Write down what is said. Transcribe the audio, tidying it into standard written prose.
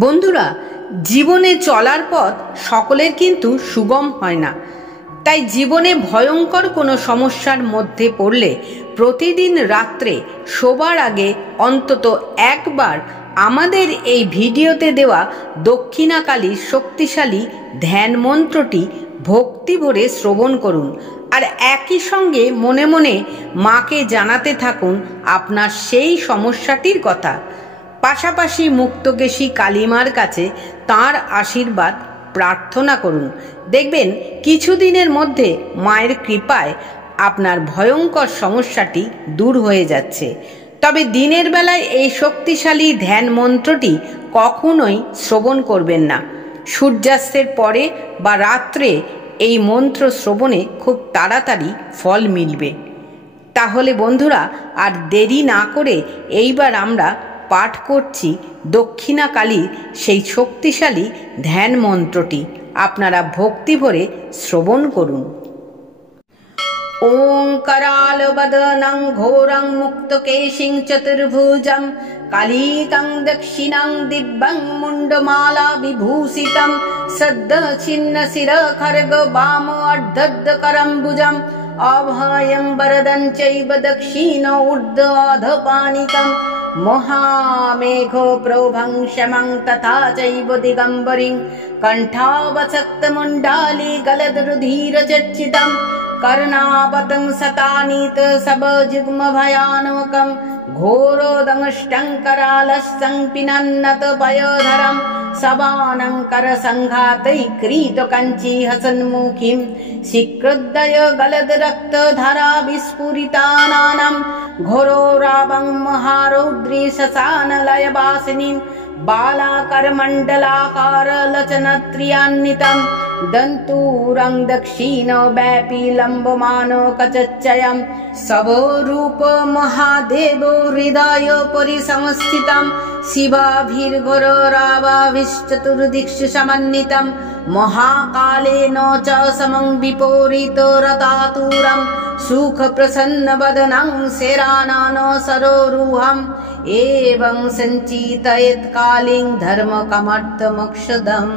বন্ধুরা, জীবনে চলার পথ সকলের কিন্তু সুগম হয় না। তাই জীবনে ভয়ঙ্কর কোনো সমস্যার মধ্যে পড়লে প্রতিদিন রাত্রে শোবার আগে অন্তত একবার আমাদের এই ভিডিওতে দেওয়া দক্ষিণাকালীর শক্তিশালী ধ্যান মন্ত্রটি ভক্তি ভরে শ্রবণ করুন। আর একই সঙ্গে মনে মনে মাকে জানাতে থাকুন আপনার সেই সমস্যাটির কথা। পাশাপাশি মুক্তকেশী কালীমার কাছে তাঁর আশীর্বাদ প্রার্থনা করুন। দেখবেন কিছুদিনের মধ্যে মায়ের কৃপায় আপনার ভয়ঙ্কর সমস্যাটি দূর হয়ে যাচ্ছে। তবে দিনের বেলায় এই শক্তিশালী ধ্যান মন্ত্রটি কখনোই শ্রবণ করবেন না। সূর্যাস্তের পরে বা রাত্রে এই মন্ত্র শ্রবণে খুব তাড়াতাড়ি ফল মিলবে। তাহলে বন্ধুরা, আর দেরি না করে এইবার আমরা পাঠ করছি দক্ষিণাকালীর সেই শক্তিশালী ধ্যান মন্ত্রটি। আপনারা ভক্তি ভরে শ্রবণ করুন। ওং करालवदनं घोरं मुक्तकेशिं चतुर्भुजं कालिकं दक्षिणं दिव्यं मुण्डमाला विभूषितं सद्दच्छिन्नशिरखड्ग वाम अर्धकरम्बुजम् अभयं वरदं चैव दक्षिण ऊर्ध्वोऽधपानिकं महामेघो प्रोभं शमं तथा चैव दिगम्बरीं कण्ठावसक्तमुण्डाली गलदरुधिरचर्चितम् कर्णावतं सतानीत सबजिग्म भयानकं घोरोदंष्टं करालस्तं पिनन्नत पयोधरं सबानं करसङ्घातैक्रीतकञ्ची हसन्मुखीं शीघ्रोदय गलद्रक्तधारा विस्फुरितानां घोरोरावं महारौद्री शशानलयवासिनीं बालाकरमण्डलाकारलचनत्रियान्वितं दन्तूरं दक्षिणो व्यापी लम्बमानो कचच्चयं स्वरूप महादेवो हृदय परिसंस्थितं शिवाभिर्घोररावाभिश्चतुर्दिक्षु समन्वितं महाकालेन च समं विपरीतो रतातुरं सुखप्रसन्नवदनं शेराननो सरोरुहम् एवं सञ्चितयेत् कालीं धर्मकामर्थमोक्षदम्।